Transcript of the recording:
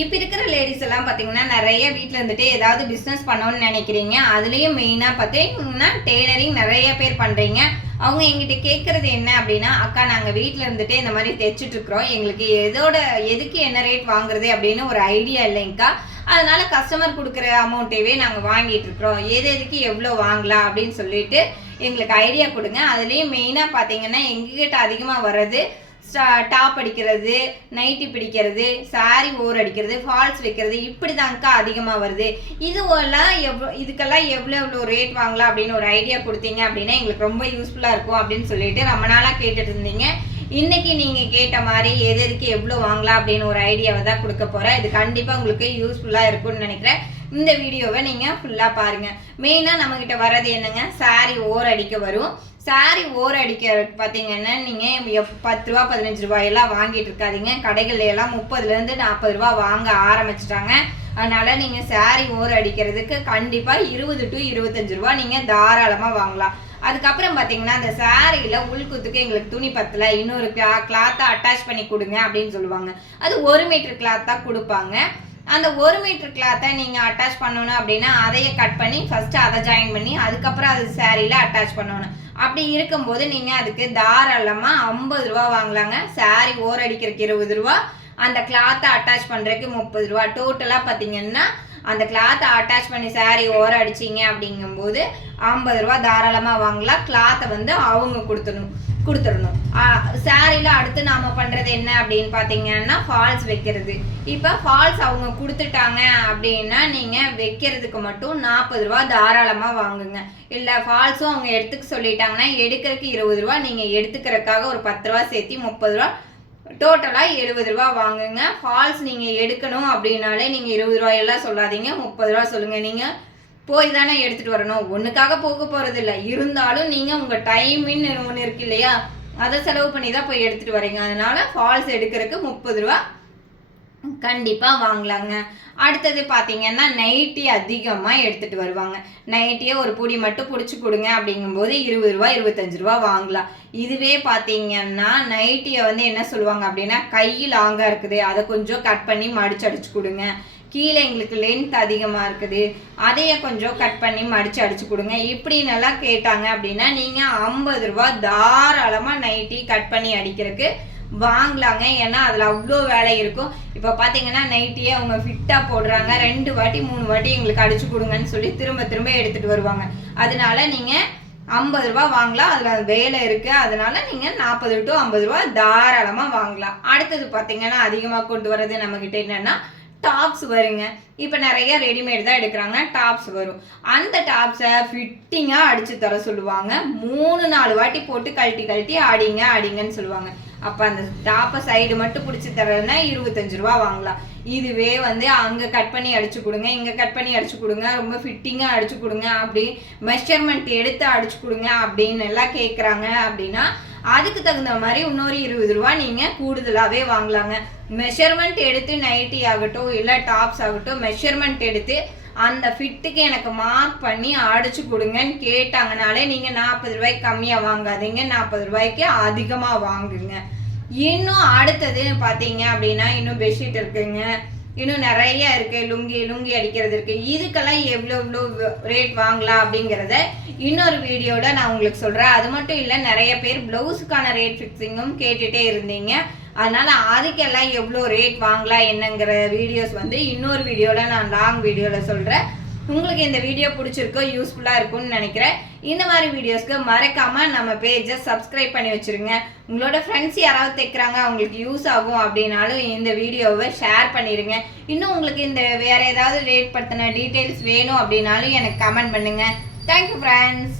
இப்போ இருக்கிற லேடிஸ் எல்லாம் பார்த்தீங்கன்னா நிறைய வீட்டில் இருந்துட்டு ஏதாவது பிஸ்னஸ் பண்ணணும்னு நினைக்கிறீங்க. அதுலேயும் மெயினாக பார்த்தீங்கன்னா டெய்லரிங் நிறைய பேர் பண்ணுறீங்க அவங்க எங்கிட்ட கேட்குறது என்ன அப்படின்னா அக்கா நாங்கள் வீட்டில் இருந்துட்டு இந்த மாதிரி தைச்சிட்டு இருக்கிறோம். எங்களுக்கு எதோட எதுக்கு என்ன ரேட் வாங்குறது? அப்படின்னு ஒரு ஐடியா இல்லைங்கக்கா. அதனால கஸ்டமர் கொடுக்குற அமௌண்ட்டையவே நாங்கள் வாங்கிட்டு இருக்கிறோம். எது எதுக்கு எவ்வளோ வாங்கலாம் அப்படின்னு சொல்லிட்டு எங்களுக்கு ஐடியா கொடுங்க. அதுலேயும் மெயினாக பார்த்தீங்கன்னா எங்ககிட்ட அதிகமாக வர்றது டாப் அடிக்கிறது நைட்டி பிடிக்கிறது சாரி ஓர் அடிக்கிறது ஃபால்ஸ் வைக்கிறது இப்படி தாங்க்கா அதிகமாக வருது இதுவெல்லாம் எவ்வளோ இதுக்கெல்லாம் எவ்வளோ எவ்வளோ ரேட் வாங்கலாம் அப்படின்னு ஒரு ஐடியா கொடுத்தீங்க அப்படின்னா எங்களுக்கு ரொம்ப யூஸ்ஃபுல்லாக இருக்கும் அப்படின்னு சொல்லிட்டு ரொம்ப நாளாக கேட்டுட்டு இருந்தீங்க. இன்னைக்கு நீங்கள் கேட்ட மாதிரி எது எதுக்கு எவ்வளோ வாங்கலாம் அப்படின்னு ஒரு ஐடியாவை தான் கொடுக்க போகிறேன் இது கண்டிப்பாக உங்களுக்கு யூஸ்ஃபுல்லாக இருக்கும்னு நினைக்கிறேன். இந்த வீடியோவை நீங்கள் ஃபுல்லாக பாருங்கள் மெயினாக நம்மக்கிட்ட வர்றது என்னங்க? சாரி ஓர் அடிக்க வரும். சாரி ஓர் அடிக்க பார்த்தீங்கன்னா நீங்கள் பத்து ரூபா பதினஞ்சு ரூபாயெல்லாம் வாங்கிட்டு இருக்காதீங்க. கடைகள்ல எல்லாம் முப்பதுலேருந்து நாற்பது ரூபா வாங்க ஆரம்பிச்சிட்டாங்க. அதனால் நீங்கள் சாரி ஓர் அடிக்கிறதுக்கு கண்டிப்பாக இருபது டு இருபத்தஞ்சு ரூபா நீங்கள் தாராளமாக வாங்கலாம். அதுக்கப்புறம் பார்த்தீங்கன்னா அந்த சாரியில் உள்குத்துக்கு எங்களுக்கு துணி பத்தல இன்னொரு கிளாத்தை அட்டாச் பண்ணி கொடுங்க அப்படின்னு சொல்லுவாங்க. அது ஒரு மீட்டர் கிளாத் தான் கொடுப்பாங்க. அந்த ஒரு மீட்டர் கிளாத்தை நீங்கள் அட்டாச் பண்ணணும் அப்படின்னா அதையே கட் பண்ணி ஃபஸ்ட்டு அதை ஜாயின் பண்ணி அதுக்கப்புறம் அது சேரீயில் அட்டாச் பண்ணணும். அப்படி இருக்கும்போது நீங்கள் அதுக்கு தாராளமாக ஐம்பது ரூபா வாங்கலாங்க. சாரி ஓரடிக்கிறதுக்கு இருபது ரூபா. அந்த கிளாத்தை அட்டாச் பண்ணுறதுக்கு முப்பது ரூபா. டோட்டலாக பார்த்தீங்கன்னா அந்த கிளாத்தை அட்டாச் பண்ணி சாரீ ஓர அடிச்சிங்க அப்படிங்கும்போது ஐம்பது ரூபா தாராளமாக வாங்கலாம். கிளாத்தை வந்து அவங்க கொடுத்துடணும் கொடுத்துடணும். சாரியில் அடுத்து நாம் பண்ணுறது என்ன அப்படின்னு பார்த்தீங்கன்னா ஃபால்ஸ் வைக்கிறது. இப்போ ஃபால்ஸ் அவங்க கொடுத்துட்டாங்க அப்படின்னா நீங்கள் வைக்கிறதுக்கு மட்டும் நாற்பது ரூபா தாராளமாக வாங்குங்க. இல்லை ஃபால்ஸும் அவங்க எடுத்துக்க சொல்லிட்டாங்கன்னா எடுக்கிறதுக்கு இருபது ரூபா நீங்கள் எடுத்துக்கிறதுக்காக ஒரு பத்து ரூபா சேர்த்தி முப்பது ரூபா டோட்டலாக எழுபது ரூபா வாங்குங்க. ஃபால்ஸ் நீங்கள் எடுக்கணும் அப்படின்னாலே நீங்கள் இருபது ரூபாயெல்லாம் சொல்லாதீங்க. முப்பது ரூபா சொல்லுங்கள் நீங்கள் போய் தானே எடுத்துகிட்டு வரணும். ஒன்றுக்காக போக போகிறது இல்லை. இருந்தாலும் நீங்கள் உங்கள் டைமின்னு ஒன்று இருக்கு இல்லையா? அதை செலவு பண்ணி தான் போய் எடுத்துகிட்டு வரீங்க. அதனால் ஃபால்ஸ் எடுக்கிறதுக்கு முப்பது ரூபா கண்டிப்பாக வாங்கலாங்க. அடுத்தது பார்த்தீங்கன்னா நைட்டி அதிகமாக எடுத்துகிட்டு வருவாங்க. நைட்டியே ஒரு பொடி மட்டும் பிடிச்சி கொடுங்க அப்படிங்கும்போது இருபது ரூபா இருபத்தஞ்சு ரூபா வாங்கலாம். இதுவே பார்த்தீங்கன்னா நைட்டியை வந்து என்ன சொல்லுவாங்க அப்படின்னா கை லாங்காக இருக்குது. அதை கொஞ்சம் கட் பண்ணி மடிச்சு அடிச்சு கொடுங்க. கீழே எங்களுக்கு லென்த் அதிகமாக இருக்குது. அதையே கொஞ்சம் கட் பண்ணி மடித்து அடிச்சு கொடுங்க. இப்படின்னெல்லாம் கேட்டாங்க அப்படின்னா நீங்கள் ஐம்பது ரூபா தாராளமாக நைட்டி கட் பண்ணி அடிக்கிறதுக்கு வாங்கலாங்க. ஏன்னா அதில் அவ்வளோ வேலை இருக்கும். இப்போ பார்த்தீங்கன்னா நைட்டியே அவங்க ஃபிட்டாக போடுறாங்க. ரெண்டு வாட்டி மூணு வாட்டி எங்களுக்கு அடிச்சு கொடுங்கன்னு சொல்லி திரும்ப திரும்ப எடுத்துகிட்டு வருவாங்க. அதனால நீங்கள் ஐம்பது ரூபா வாங்கலாம். அதில் வேலை இருக்குது அதனால நீங்கள் நாற்பது டு ஐம்பது ரூபா தாராளமாக வாங்கலாம். அடுத்தது பார்த்தீங்கன்னா அதிகமாக கொண்டு வர்றது நம்மக்கிட்ட என்னென்னா டாப்ஸ் வருங்க. இப்போ நிறைய ரெடிமேட் தான் எடுக்கிறாங்க. டாப்ஸ் வரும். அந்த டாப்ஸை ஃபிட்டிங்காக அடித்து தர சொல்லுவாங்க. மூணு நாலு வாட்டி போட்டு கழட்டி கழட்டி அடிங்க அடிங்கன்னு சொல்லுவாங்க. அப்போ அந்த டாப்பை சைடு மட்டும் பிடிச்சி தரதுன்னா இருபத்தஞ்சு ரூபா வாங்கலாம். இதுவே வந்து அங்கே கட் பண்ணி அடிச்சு கொடுங்க இங்கே கட் பண்ணி அடிச்சு கொடுங்க ரொம்ப ஃபிட்டிங்காக அடிச்சு கொடுங்க அப்படி மெஷர்மெண்ட் எடுத்து அடிச்சு கொடுங்க அப்படின்னு எல்லாம் கேட்குறாங்க அப்படின்னா அதுக்கு தகுந்த மாதிரி இன்னொரு இருபது ரூபா நீங்கள் கூடுதலாகவே வாங்கலாங்க. மெஷர்மெண்ட் எடுத்து நைட்டி ஆகட்டும் இல்லை டாப்ஸ் ஆகட்டும் மெஷர்மெண்ட் எடுத்து அந்த ஃபிட்டுக்கு எனக்கு மார்க் பண்ணி அடிச்சு கொடுங்கன்னு கேட்டாங்கனாலே நீங்கள் நாற்பது ரூபாய்க்கு கம்மியாக வாங்காதீங்க நாற்பது ரூபாய்க்கு அதிகமாக வாங்குங்க. இன்னும் அடுத்தது பார்த்தீங்க அப்படின்னா இன்னும் பெட்ஷீட் இருக்குங்க. இன்னும் நிறைய இருக்கு லுங்கி லுங்கி அடிக்கிறது இருக்கு. இதுக்கெல்லாம் எவ்வளோ எவ்வளோ ரேட் வாங்கலாம் அப்படிங்கிறத இன்னொரு வீடியோவில் நான் உங்களுக்கு சொல்கிறேன் அது மட்டும் இல்லை நிறைய பேர் ப்ளவுஸுக்கான ரேட் ஃபிக்ஸிங்கும் கேட்டுகிட்டே இருந்தீங்க. அதனால் அதுக்கெல்லாம் எவ்வளோ ரேட் வாங்கலாம் என்னங்கிற வீடியோஸ் வந்து இன்னொரு வீடியோவில் நான் லாங் வீடியோவில் சொல்கிறேன் உங்களுக்கு இந்த வீடியோ பிடிச்சிருக்கோ யூஸ்ஃபுல்லாக இருக்கும்னு நினைக்கிறேன். இந்த மாதிரி வீடியோஸ்க்கு மறக்காமல் நம்ம பேஜை சப்ஸ்கிரைப் பண்ணி வச்சுருங்க. உங்களோட ஃப்ரெண்ட்ஸ் யாராவது தைக்கிறாங்க அவங்களுக்கு யூஸ் ஆகும் அப்படின்னாலும் இந்த வீடியோவை ஷேர் பண்ணிடுங்க இன்னும் உங்களுக்கு இந்த வேறு ஏதாவது ரேட் படுத்தின டீட்டெயில்ஸ் வேணும் அப்படின்னாலும் எனக்கு கமெண்ட் பண்ணுங்கள் தேங்க்யூ ஃப்ரெண்ட்ஸ்